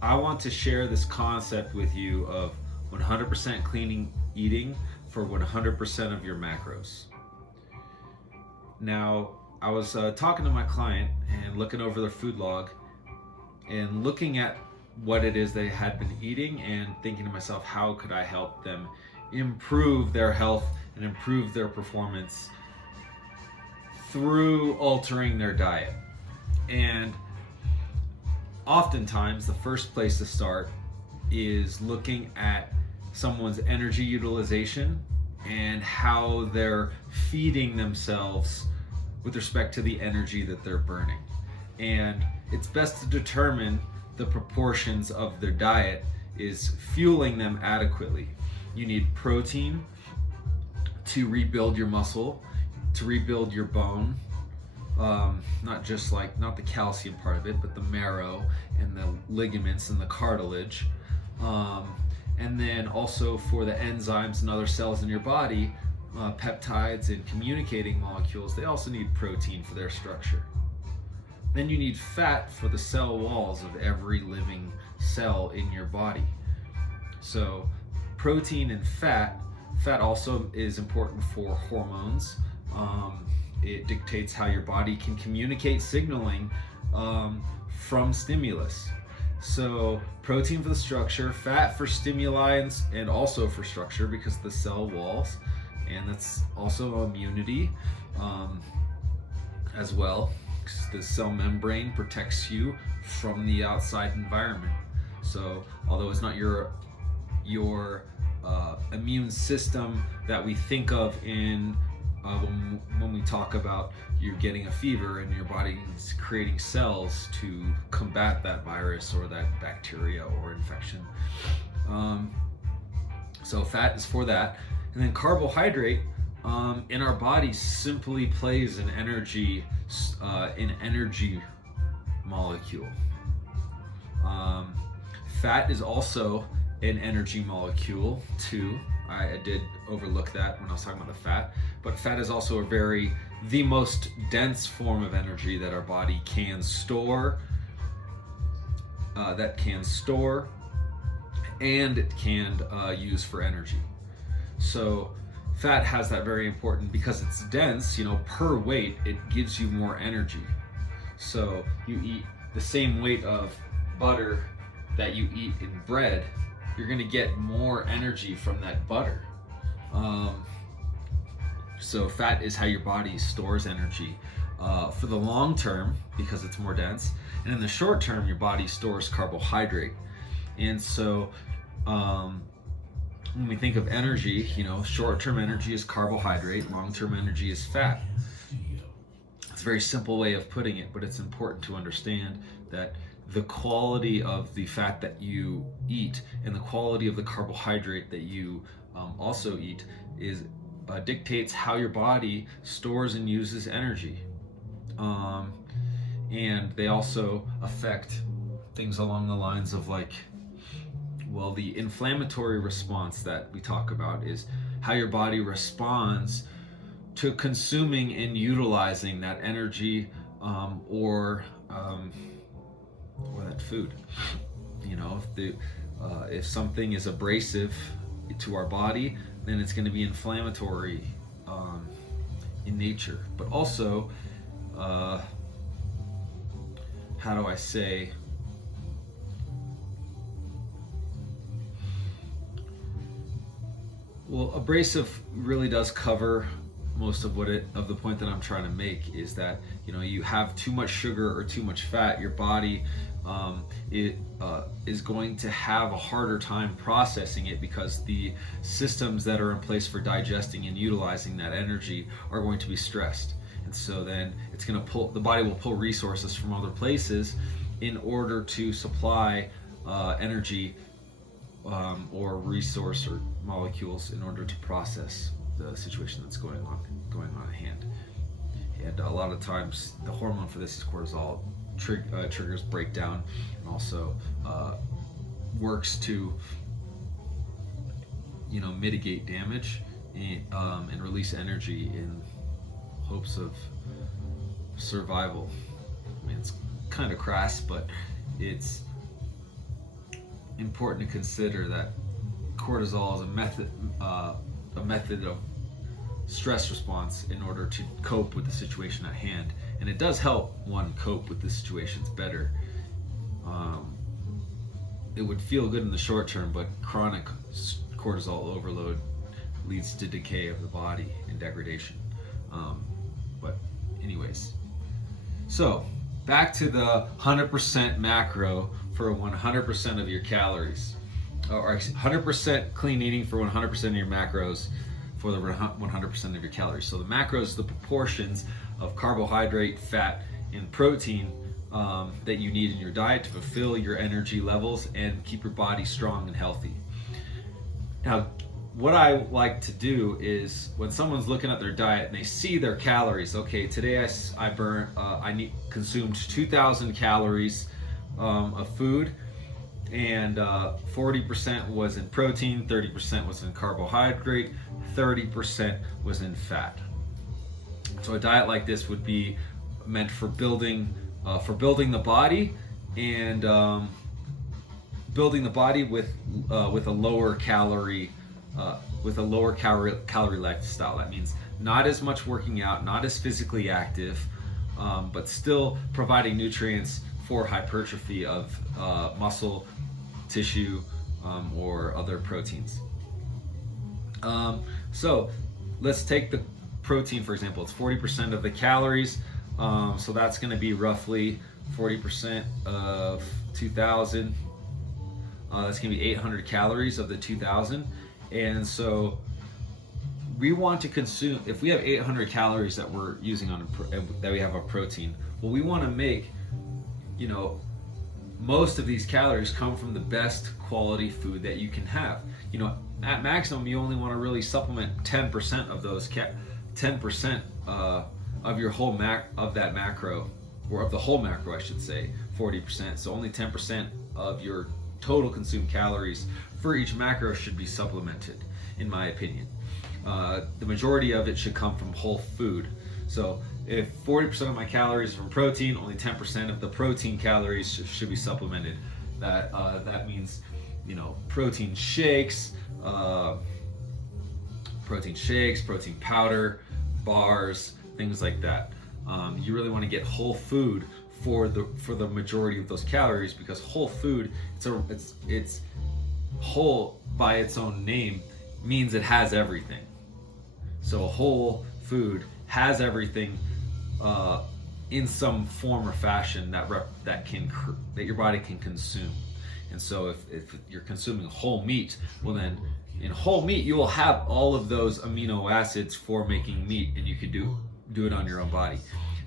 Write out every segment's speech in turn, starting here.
I want to share this concept with you of 100% clean eating for 100% of your macros. Now, I was talking to my client and looking over their food log and looking at what it is they had been eating and thinking to myself, how could I help them improve their health and improve their performance through altering their diet? And oftentimes, the first place to start is looking at someone's energy utilization and how they're feeding themselves with respect to the energy that they're burning. And it's best to determine the proportions of their diet is fueling them adequately. You need protein to rebuild your muscle, to rebuild your bone, not the calcium part of it, but the marrow and the ligaments and the cartilage. And then also for the enzymes and other cells in your body, peptides and communicating molecules, they also need protein for their structure. Then you need fat for the cell walls of every living cell in your body. So protein and fat also is important for hormones. It dictates how your body can communicate signaling from stimulus. So protein for the structure, fat for stimuli and also for structure because of the cell walls, and that's also immunity as well. The cell membrane protects you from the outside environment. So although it's not your immune system that we think of in when we talk about you getting a fever and your body is creating cells to combat that virus or that bacteria or infection. So fat is for that. And then carbohydrate in our body simply plays an energy molecule. Fat is also an energy molecule too. I did overlook that when I was talking about the fat, but fat is also the most dense form of energy that our body can store, and it can use for energy. So fat has that very important, because it's dense, per weight, it gives you more energy. So you eat the same weight of butter that you eat in bread, you're going to get more energy from that butter. So fat is how your body stores energy for the long term because it's more dense, and in the short term your body stores carbohydrate. And so when we think of energy, short-term energy is carbohydrate, long-term energy is fat. It's a very simple way of putting it, but it's important to understand that the quality of the fat that you eat and the quality of the carbohydrate that you also eat dictates how your body stores and uses energy. And they also affect things along the lines of the inflammatory response that we talk about is how your body responds to consuming and utilizing that energy or that food. If something is abrasive to our body, then it's going to be inflammatory in nature. But also, how do I say? Well, abrasive really does cover most of the point that I'm trying to make is that you have too much sugar or too much fat, your body is going to have a harder time processing it because the systems that are in place for digesting and utilizing that energy are going to be stressed. And so then the body will pull resources from other places in order to supply energy or resource or molecules in order to process the situation that's going on at hand. And a lot of times the hormone for this is cortisol. Triggers breakdown and also works to mitigate damage and release energy in hopes of survival. I mean, it's kind of crass, but it's important to consider that cortisol is a method of stress response in order to cope with the situation at hand, and it does help one cope with the situations better. It would feel good in the short term, but chronic cortisol overload leads to decay of the body and degradation. But anyways, so back to the 100% macro for 100% of your calories, or 100% clean eating for 100% of your macros for the 100% of your calories. So the macros, the proportions of carbohydrate, fat, and protein that you need in your diet to fulfill your energy levels and keep your body strong and healthy. Now, what I like to do is when someone's looking at their diet and they see their calories, okay, today I consumed 2,000 calories of food, and 40% was in protein, 30% was in carbohydrate, 30% was in fat. So a diet like this would be meant for building the body, and building the body with a lower calorie lifestyle. That means not as much working out, not as physically active, but still providing nutrients for hypertrophy of muscle tissue or other proteins. So let's take the protein, for example. It's 40% of the calories, so that's going to be roughly 40% of 2,000. That's going to be 800 calories of the 2,000. And so we want to consume, if we have 800 calories that we're using that we have a protein, well, we want to make, most of these calories come from the best quality food that you can have. At maximum, you only want to really supplement 10% of those 10% of your whole of that macro, or of the whole macro, I should say, 40%. So only 10% of your total consumed calories for each macro should be supplemented, in my opinion. The majority of it should come from whole food. So if 40% of my calories are from protein, only 10% of the protein calories should be supplemented. That means, protein shakes, protein powder, bars, things like that. You really want to get whole food for the majority of those calories, because whole food, it's whole by its own name, means it has everything. So a whole food has everything in some form or fashion that your body can consume. And so if you're consuming whole meat, well then in whole meat you will have all of those amino acids for making meat, and you could do it on your own body.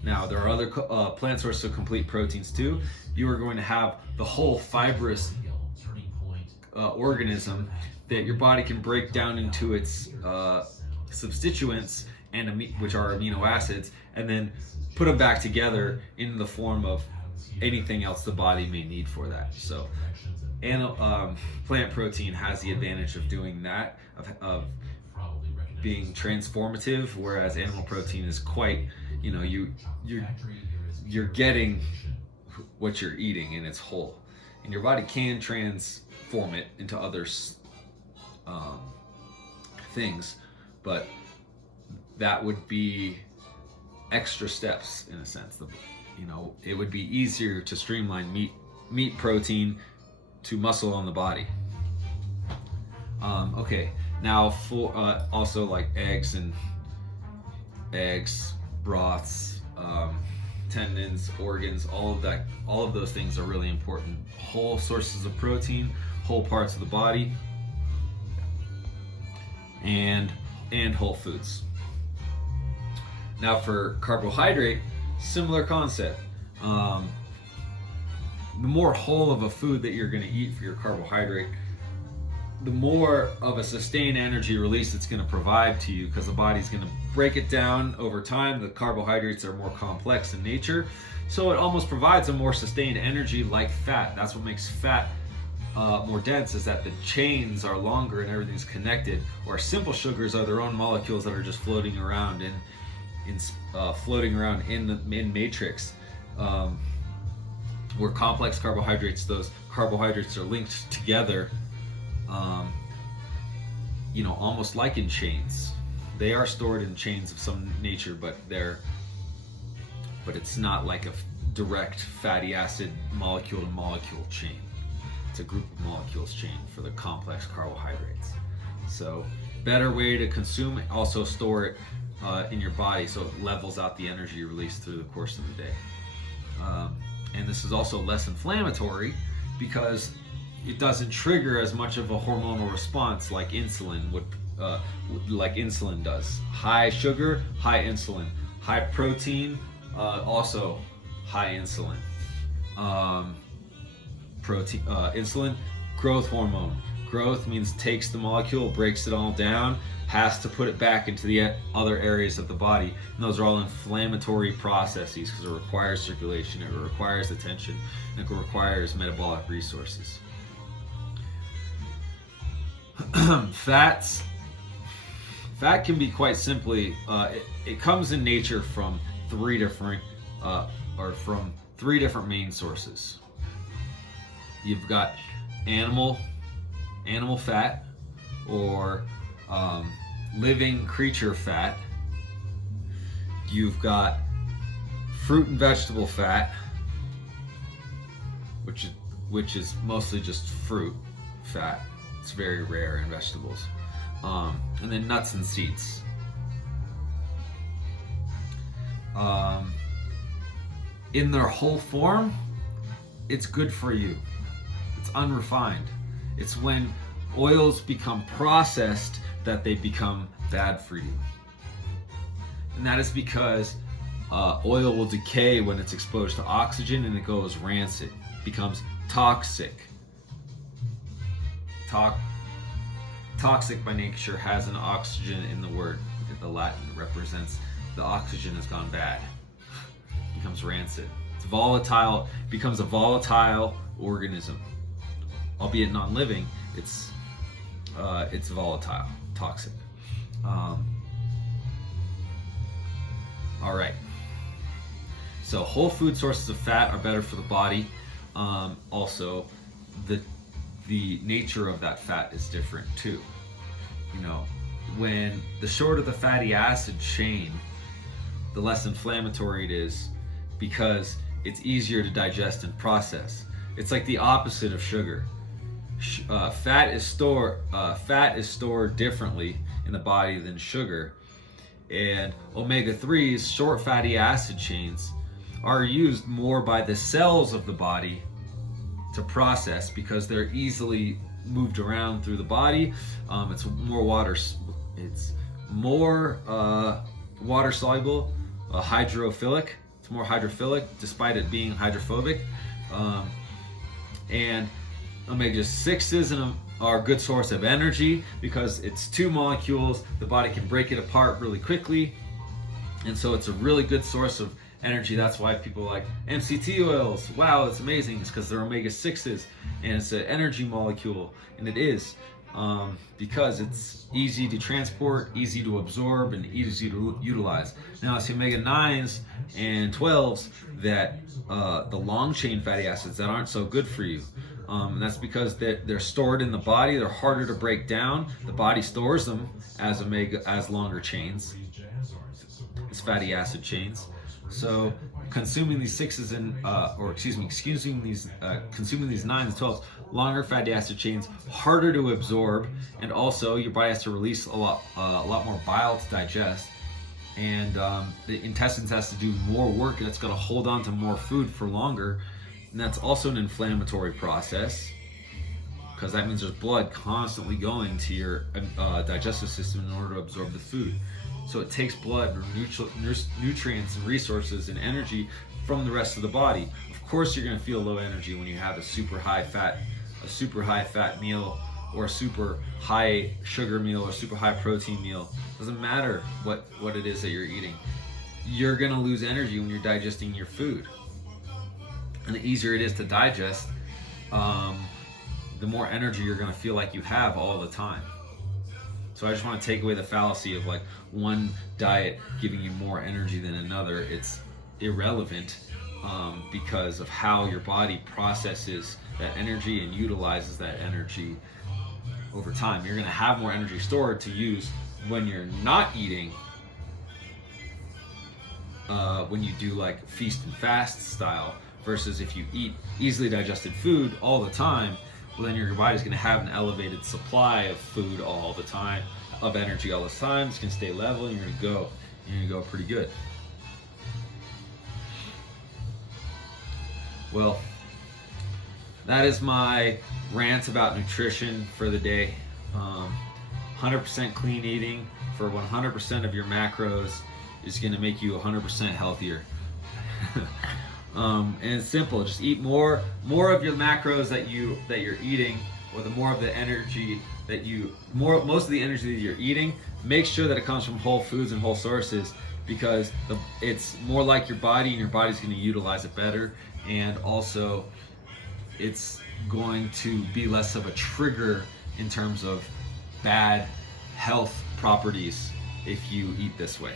Now there are other plant sources of complete proteins too. You are going to have the whole fibrous organism that your body can break down into its substituents, which are amino acids, and then put them back together in the form of anything else the body may need for that. So plant protein has the advantage of doing that, of being transformative, whereas animal protein is quite, you're getting what you're eating in its whole, and your body can transform it into other things, but that would be extra steps in a sense. It would be easier to streamline meat protein to muscle on the body. Okay, now for also like eggs, broths, tendons, organs, all of those things are really important. Whole sources of protein, whole parts of the body, and whole foods. Now for carbohydrate, similar concept. The more whole of a food that you're going to eat for your carbohydrate, the more of a sustained energy release it's going to provide to you, because the body's going to break it down over time. The carbohydrates are more complex in nature, so it almost provides a more sustained energy like fat. That's what makes fat more dense, is that the chains are longer and everything's connected, where simple sugars are their own molecules that are just floating around in matrix. where complex carbohydrates, those carbohydrates are linked together, almost like in chains. They are stored in chains of some nature, but it's not like a direct fatty acid molecule to molecule chain. It's a group of molecules chain for the complex carbohydrates. So better way to consume it, also store it in your body so it levels out the energy you release through the course of the day. And this is also less inflammatory because it doesn't trigger as much of a hormonal response like insulin does. High sugar, high insulin. High protein, also high insulin. Insulin, growth hormone. Growth means takes the molecule, breaks it all down, has to put it back into the other areas of the body. And those are all inflammatory processes because it requires circulation, it requires attention, and it requires metabolic resources. Fat can be quite simply, it comes in nature from three different main sources. You've got animal fat, or living creature fat. You've got fruit and vegetable fat, which is mostly just fruit fat. It's very rare in vegetables. And then nuts and seeds. In their whole form, it's good for you. It's unrefined. It's when oils become processed that they become bad for you. And that is because oil will decay when it's exposed to oxygen and it goes rancid, becomes toxic. Toxic by nature has an oxygen in the word. The Latin represents the oxygen has gone bad. Becomes rancid. It's volatile, becomes a volatile organism. Albeit non-living, it's volatile, toxic. All right. So whole food sources of fat are better for the body. Also, the nature of that fat is different too. When the shorter the fatty acid chain, the less inflammatory it is because it's easier to digest and process. It's like the opposite of sugar. Fat is stored differently in the body than sugar, and omega-3s, short fatty acid chains, are used more by the cells of the body to process because they're easily moved around through the body. It's more water soluble, hydrophilic. It's more hydrophilic despite it being hydrophobic. And omega-6s are a good source of energy because it's two molecules. The body can break it apart really quickly, and so it's a really good source of energy. That's why people like MCT oils. Wow, it's amazing. It's because they're omega-6s and it's an energy molecule, and it is because it's easy to transport, easy to absorb, and easy to utilize. Now it's the omega-9s and 12s that the long chain fatty acids that aren't so good for you. And that's because they're stored in the body. They're harder to break down. The body stores them as longer chains, as fatty acid chains. So consuming these consuming these 9s and 12s, longer fatty acid chains, harder to absorb, and also your body has to release a lot more bile to digest, and the intestines has to do more work, and it's going to hold on to more food for longer, and that's also an inflammatory process because that means there's blood constantly going to your digestive system in order to absorb the food. So it takes blood, nutrients and resources and energy from the rest of the body. Of course you're going to feel low energy when you have a super high fat meal, or a super high sugar meal, or super high protein meal. Doesn't matter what it is that you're eating. You're going to lose energy when you're digesting your food. And the easier it is to digest, the more energy you're going to feel like you have all the time. So I just want to take away the fallacy of like one diet giving you more energy than another. It's irrelevant. because of how your body processes that energy and utilizes that energy over time. You're going to have more energy stored to use when you're not eating, when you do like feast and fast style, versus if you eat easily digested food all the time, well, then your body's going to have an elevated supply of food all the time, of energy all the time. It's going to stay level, and you're going to go pretty good. Well, that is my rant about nutrition for the day. 100% clean eating for 100% of your macros is going to make you 100% healthier. And it's simple. Just eat more of your macros that you're eating, or the more of the energy that most of the energy that you're eating. Make sure that it comes from whole foods and whole sources, because it's more like your body, and your body's going to utilize it better, and also it's going to be less of a trigger in terms of bad health properties if you eat this way.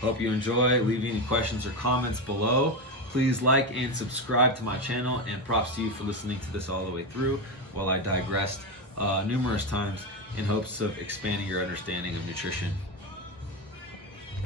Hope you enjoy. Leave any questions or comments below. Please like and subscribe to my channel, and props to you for listening to this all the way through while I digressed numerous times in hopes of expanding your understanding of nutrition